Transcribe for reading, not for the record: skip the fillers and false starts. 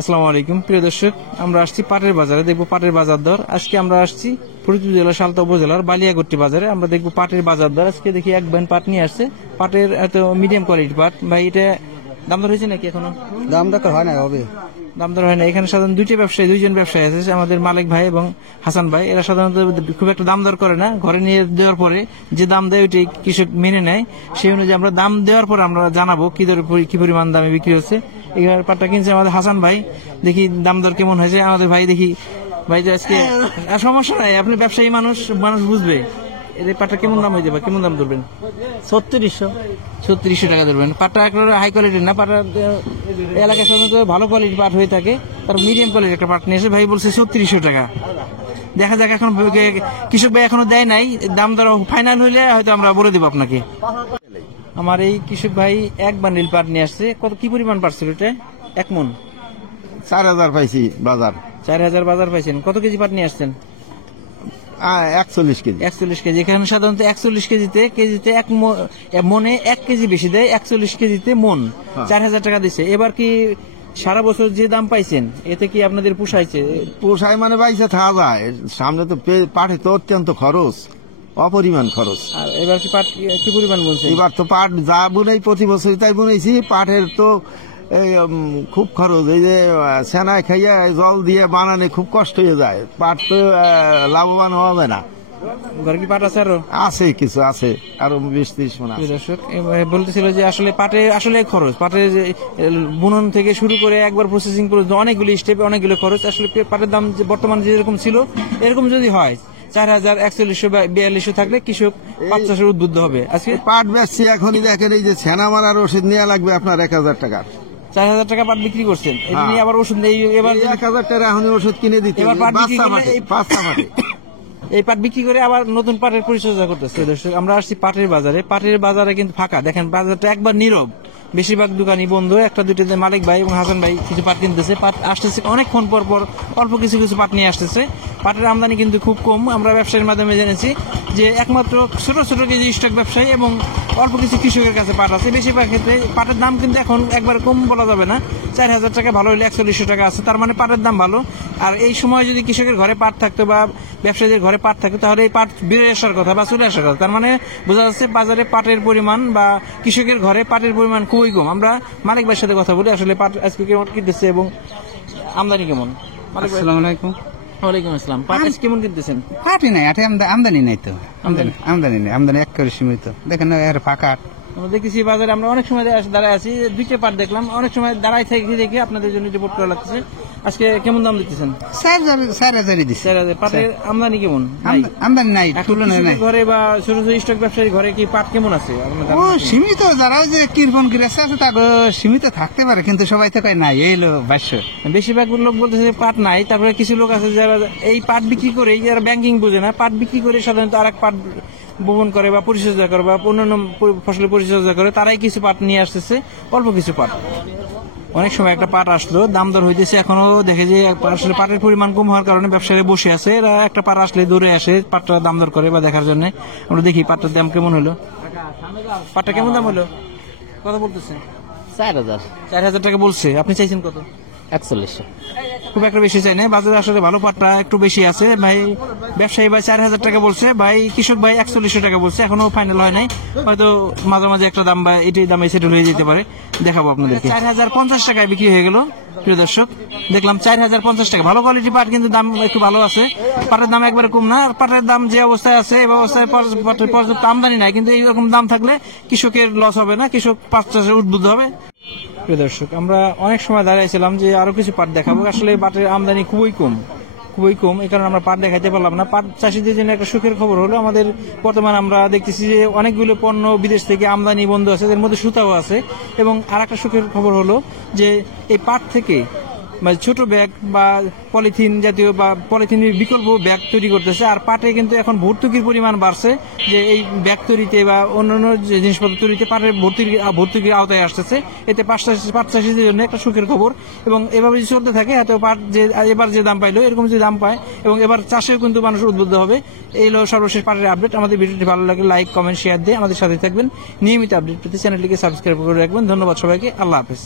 আসসালামু আলাইকুম প্রিয় দর্শক, আমরা আসছি পাটের বাজারে, দেখবো পাটের বাজার দর। আজকে আমরা আসছি ফরিদপুর জেলার সালতা উপজেলার বালিয়াগট্টি বাজারে। আমরা দেখবো পাটের বাজার দর। আজকে দেখি এক ব্যান পাট নিয়ে আসছে, পাটের এত মিডিয়াম কোয়ালিটি পাট। ভাই, এটা দাম দর হয়েছে নাকি? এখনো দাম দর হয় না, হবে দাম দর হয় না। এখানে সাধারণত দুইজন ব্যবসায়ী আছে, আমাদের মালিক ভাই এবং হাসান ভাই। এরা সাধারণত খুব একটা দাম দর করে না, ঘরে নিয়ে দেওয়ার পরে যে দাম দেয় ওইটাই কৃষক মেনে নেয়। সেই অনুযায়ী আমরা দাম দেওয়ার পরে আমরা জানাবো কি পরিমাণ দামে বিক্রি হচ্ছে। এখানে পাটটা কিনছে আমাদের হাসান ভাই। দেখি দাম দর কেমন হয়েছে আমাদের ভাই। দেখি ভাই, যে আজকে সমস্যা নাই, আপনি ব্যবসায়ী মানুষ বুঝবে এই পাটটা কেমন দাম হয়েছে বা কেমন দাম ধরবেন। 3600 টাকা ধরবেন। পাটটা একেবারে হাই কোয়ালিটির না, পাটটা এলাকায় সাধারণত ভালো কোয়ালিটির পাট হয়ে থাকে, তার মিডিয়াম কোয়ালিটির একটা পাট নিয়ে এসে ভাই বলছে 3600 টাকা। দেখা যাক, এখন কৃষক ভাই এখনো দেয় নাই, দাম দর ফাইনাল হইলে হয়তো আমরা বলে দিব আপনাকে। আমার এই কৃষক ভাই এক বান্ডিল পাট নিয়ে আসছে। কি পরিমাণ পাট ছিল এটা? 1 মণ। 4000 পাইছি বাজার। 4000 বাজার পাইছেন। কত কেজি পাট নিয়ে আসছেন? 41 কেজি। 41 কেজি। এখানে সাধারণত 41 কেজিতে মনে 1 কেজি বেশি দেয়। 41 কেজিতে মন 4000 টাকা দিচ্ছে। এবার কি সারা বছর যে দাম পাইছেন এতে কি আপনাদের পোষাইছে? পোষায় মানে পাইছে থাকা যায়, সামনে তো পাটে তো অত্যন্ত খরচ, অপরিমাণ খরচ। আর এবার কি পাট কি পরিমাণ বলছে? এবার তো পাট যা বুনাই প্রতি বছর তাই বুনেছি। পাটের তো খুব খরচ, এই যে সেনায় খাইয়া জল দিয়ে বানানে খুব কষ্ট হয়ে যায়। পাট তো লাভবান হবে না। ঘরে কি পাট আছে? আরো আছে, কিছু আছে, আরো 20-30 মণ আছে। দর্শক বলতেছিল যে আসলে পাটে আসলে খরচ, পাটের বুনন থেকে শুরু করে একবার প্রসেসিং পর্যন্ত অনেকগুলি স্টেপে অনেকগুলো খরচ। আসলে পাটের দাম বর্তমানে যেরকম ছিল এরকম যদি হয় 4000, 4100 বা 4200 থাকলে কৃষক পাট চাষের উদ্বুদ্ধ হবে। আজকে পাট বেচছি, এখনই দেখেন এই যে ছেনা মারার ওষুধ নেওয়া লাগবে আপনার 1000 টাকা। 4000 টাকা পাট বিক্রি করছেন, এটা নিয়ে আবার ওষুধ নেই। এবার 1000 টাকা এখনই ওষুধ কিনে দিতে এবার পাট বিক্রি করে এই পাট বিক্রি করে আবার নতুন পাটের পরিচর্যা করতেছে। দর্শক, আমরা আসছি পাটের বাজারে। পাটের বাজারে কিন্তু ফাঁকা, দেখেন বাজারটা একবার নীরব, বেশিরভাগ দোকানই বন্ধ। একটা দুইটাতে মালিক ভাই এবং হাসান ভাই কিছু পাট কিনতেছে। পাট আসতেছে অনেকক্ষণ পর পর, অল্প কিছু পাট নিয়ে আসতেছে। পাটের আমদানি কিন্তু খুব কম। আমরা ব্যবসায়ীর মাধ্যমে জেনেছি যে একমাত্র ছোট ছোট কেজি স্টক ব্যবসায়ী এবং অল্প কিছু কৃষকের কাছে পাট আছে। বেশিরভাগ ক্ষেত্রে পাটের দাম কিন্তু এখন একবার কম বলা যাবে না। 4000 টাকা ভালো হলে 4100 টাকা আছে, তার মানে পাটের দাম ভালো। আর এই সময় যদি কৃষকের ঘরে পাট থাকতো বা ব্যবসায়ীদের ঘরে পাট থাকতো তাহলে এই পাট বেড়ে আসার কথা বা চলে আসার কথা। তার মানে বোঝা যাচ্ছে বাজারে পাটের পরিমাণ বা কৃষকের ঘরে পাটের পরিমাণ খুবই কম। আমরা মালিক ভাইয়ের সাথে কথা বলি, আসলে পাট আজকে কেমন কিনতেছে এবং আমদানি কেমন। আসসালামু আলাইকুম। ওয়ালাইকুম আসসালাম। পাট কেমন কিনতেছেন? পাটই নাই, আমদানি নাই তো, আমদানি নেই, আমদানি একেবারে সীমিত। দেখেন এর ফাঁকা। আমরা দেখতেছি বাজারে, আমরা অনেক সময় দাঁড়ায় আছি, দুইটা পাট দেখলাম, অনেক সময় দাঁড়ায় থেকে দেখে আপনাদের জন্য রিপোর্ট করা লাগছে। আজকে কেমন দাম দিচ্ছেন? 4000 দিচ্ছে। 4000। পাটের আমদানি কেমন? আমদানি নাই, তুলনায় নাই। ঘরে বা ছোট ছোট স্টক ব্যবসায়ীর ঘরে কি পাট কেমন আছে? ও সীমিত, যারা যে কিরকম কিনেছে আছে তা সীমিত থাকতে পারে, কিন্তু সবাই তো কয় নাই, এই হলো ভাষ্য। বেশিরভাগ লোক বলতেছে পাট নাই। তারপরে কিছু লোক আছে যারা এই পাট বিক্রি করে, যারা ব্যাংকিং বোঝে না, পাট বিক্রি করে সাধারণত আরেক পাট বপন করে বা পরিচর্যা করে বা অন্যান্য ফসলের পরিচর্যা করে, তারাই কিছু পাট নিয়ে আসতেছে, অল্প কিছু পাট। অনেক সময় একটা পাট আসলো, দাম দর হইতেছে, এখনো দেখে যে আসলে পাটের পরিমাণ কম হওয়ার কারণে ব্যবসায়ীরা বসে আছে। এরা একটা পাট আসলে দৌড়ে আসে পাটটা দাম দর করে বা দেখার জন্য। আমরা দেখি পাটটার দাম কেমন হলো। পাটটা কেমন দাম হলো? কত বলতেছে? 4000 টাকা বলছে। আপনি চাইছেন কত? 4100। খুব একটা বেশি চাই না, বাজারে আসলে ভালো পাটটা একটু বেশি আছে। ভাই ব্যবসায়ী ভাই 4000 টাকা বলছে, ভাই কৃষক ভাই 4100 টাকা বলছে। এখনো ফাইনাল হয় নাই, হয়তো মাঝামাঝি একটা দাম বা এটাই দামে সেটেল হয়ে যেতে পারে। দেখাবো আপনাদেরকে। 4050 টাকায় বিক্রি হয়ে গেল। প্রিয় দর্শক, দেখলাম 4050 টাকা। ভালো কোয়ালিটি পাট, কিন্তু দাম একটু ভালো আছে। পাটের দাম একবারে কম না। পাটের দাম যে অবস্থায় আছে এই অবস্থায় পর্যাপ্ত আমদানি নাই, কিন্তু এইরকম দাম থাকলে কৃষকের লস হবে না, কৃষক পাট চাষে উদ্বুদ্ধ হবে। প্রিয় দর্শক, আমরা অনেক সময় দাঁড়াইছিলাম যে আরো কিছু পাট দেখাবো। আসলে পাটের আমদানি খুবই কম। এই কারণে আমরা পাট দেখাইতে পারলাম না। পাট চাষীদের জন্য একটা সুখের খবর হলো, আমাদের বর্তমানে আমরা দেখতেছি যে অনেকগুলো পণ্য বিদেশ থেকে আমদানি বন্ধ আছে, এর মধ্যে সুতাও আছে। এবং আর একটা সুখের খবর হলো যে এই পাট থেকে মানে ছোট ব্যাগ বা পলিথিন জাতীয় বা পলিথিনের বিকল্প ব্যাগ তৈরি করতেছে। আর পাটে কিন্তু এখন ভর্তুকির পরিমাণ বাড়ছে, যে এই ব্যাগ তৈরিতে বা অন্যান্য যে জিনিসপত্র তৈরিতে পাটের ভর্তুকির আওতায় আসতেছে। এতে পাট চাষীদের জন্য একটা সুখের খবর। এবং এভাবে যদি চলতে থাকে হয়তো পাট যে এবার যে দাম পাইলো এরকম যদি দাম পায়, এবং এবার চাষেও কিন্তু মানুষ উদ্বুদ্ধ হবে। এই হলো সর্বশেষ পাটের আপডেট। আমাদের ভিডিওটি ভালো লাগলে লাইক, কমেন্ট, শেয়ার দিয়ে আমাদের সাথে থাকবেন। নিয়মিত আপডেট পেতে চ্যানেলটিকে সাবস্ক্রাইব করে রাখবেন। ধন্যবাদ সবাইকে। আল্লাহ হাফেজ।